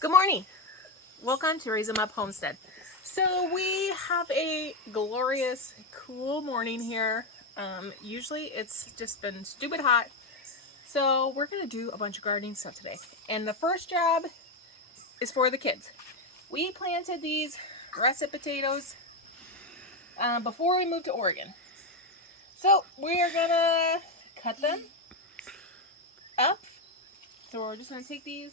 Good morning. Welcome to Raise 'em Up Homestead. So we have a glorious, cool morning here. Usually it's just been stupid hot. So we're going to do a bunch of gardening stuff today. And the first job is for the kids. We planted these russet potatoes before we moved to Oregon. So we're going to cut them up. So we're just going to take these.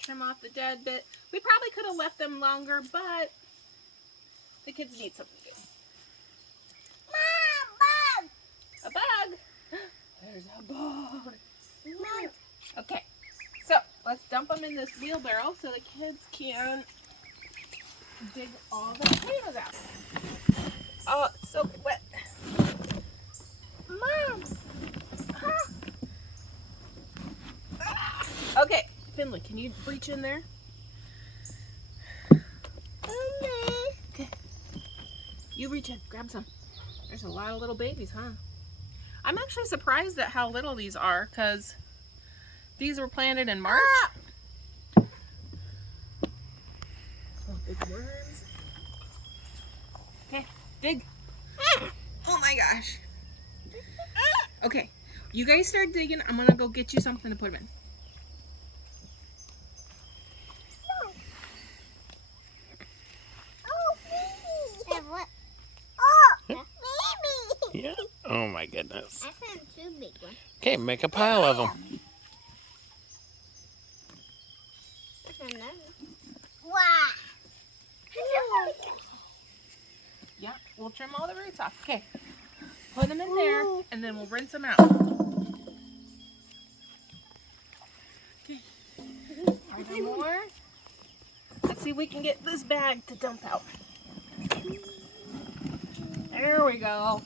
Trim off the dead bit. We probably could have left them longer, but the kids need something to do. Mom, bug! A bug? There's a bug. Mom. Okay, so let's dump them in this wheelbarrow so the kids can dig all the potatoes out. Oh, it's so wet. Mom! Okay, Finley, can you reach in there? Okay. You reach in, grab some. There's a lot of little babies, huh? I'm actually surprised at how little these are, because these were planted in March. Oh, big worms. Okay, dig. Oh my gosh. Okay, you guys start digging. I'm gonna go get you something to put them in. Yeah. Oh my goodness. I found two big ones. Okay, make a pile of them. I found another. Wow. Yeah, we'll trim all the roots off. Okay, put them in there, and then we'll rinse them out. Okay. Are there more? Let's see if we can get this bag to dump out. There we go.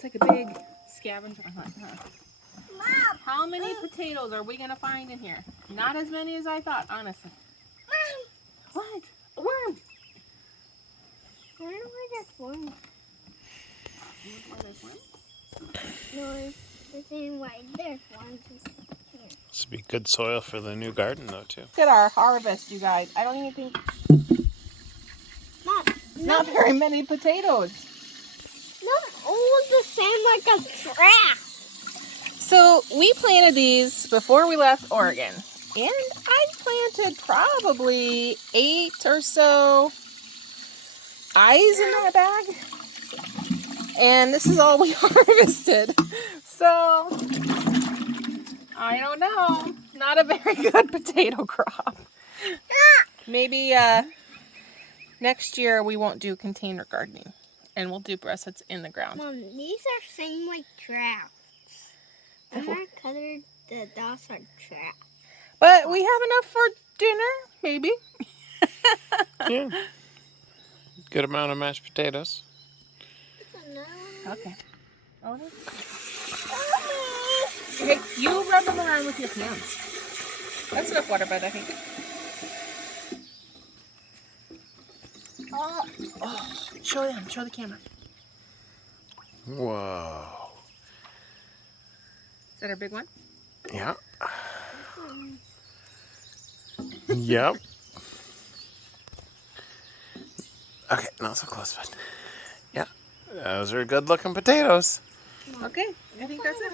It's like a big scavenger hunt, huh? Mom. How many potatoes are we going to find in here? Not as many as I thought, honestly. Mom. What? A worm! Where are the worms? No, the same way. There's one here. This would be good soil for the new garden, though, too. Look at our harvest, you guys. I don't even think... Mom, Not very many potatoes. not all the same like a trap. So we planted these before we left Oregon, and I planted probably 8 or so eyes in that bag, and this is all we harvested. So I don't know, not a very good potato crop. Maybe next year we won't do container gardening, and we'll do russets in the ground. Mom, these are same like traps. I'm not colored. The dots are traps. But we have enough for dinner, maybe. Yeah. Good amount of mashed potatoes. Okay. Oh, okay, you rub them around with your hands. That's enough water, bud, I think. Oh, show them. Show the camera. Whoa. Is that our big one? Yeah. Yep. Okay, not so close, bud. Yeah. Those are good looking potatoes. Okay, I think that's it.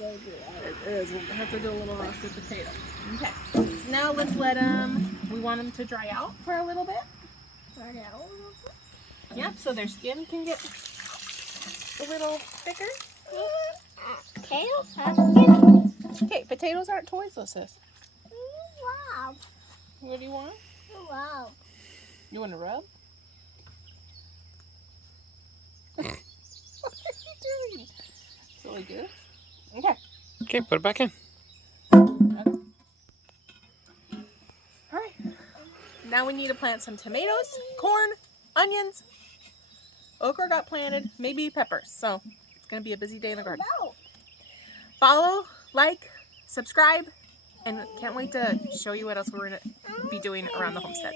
It is. We'll have to do a little roasted potato. Okay. So now let's let them, we want them to dry out for a little bit. Yep, so their skin can get a little thicker. Potatoes have skin. Okay, potatoes aren't toys, sis. Wow. What do you want? Wow. You want to rub? What are you doing? Silly goose. Okay. Okay, put it back in. Okay. All right. Now we need to plant some tomatoes, corn, onions. Okra got planted, maybe peppers. So it's going to be a busy day in the garden. Follow, like, subscribe, and can't wait to show you what else we're going to be doing around the homestead.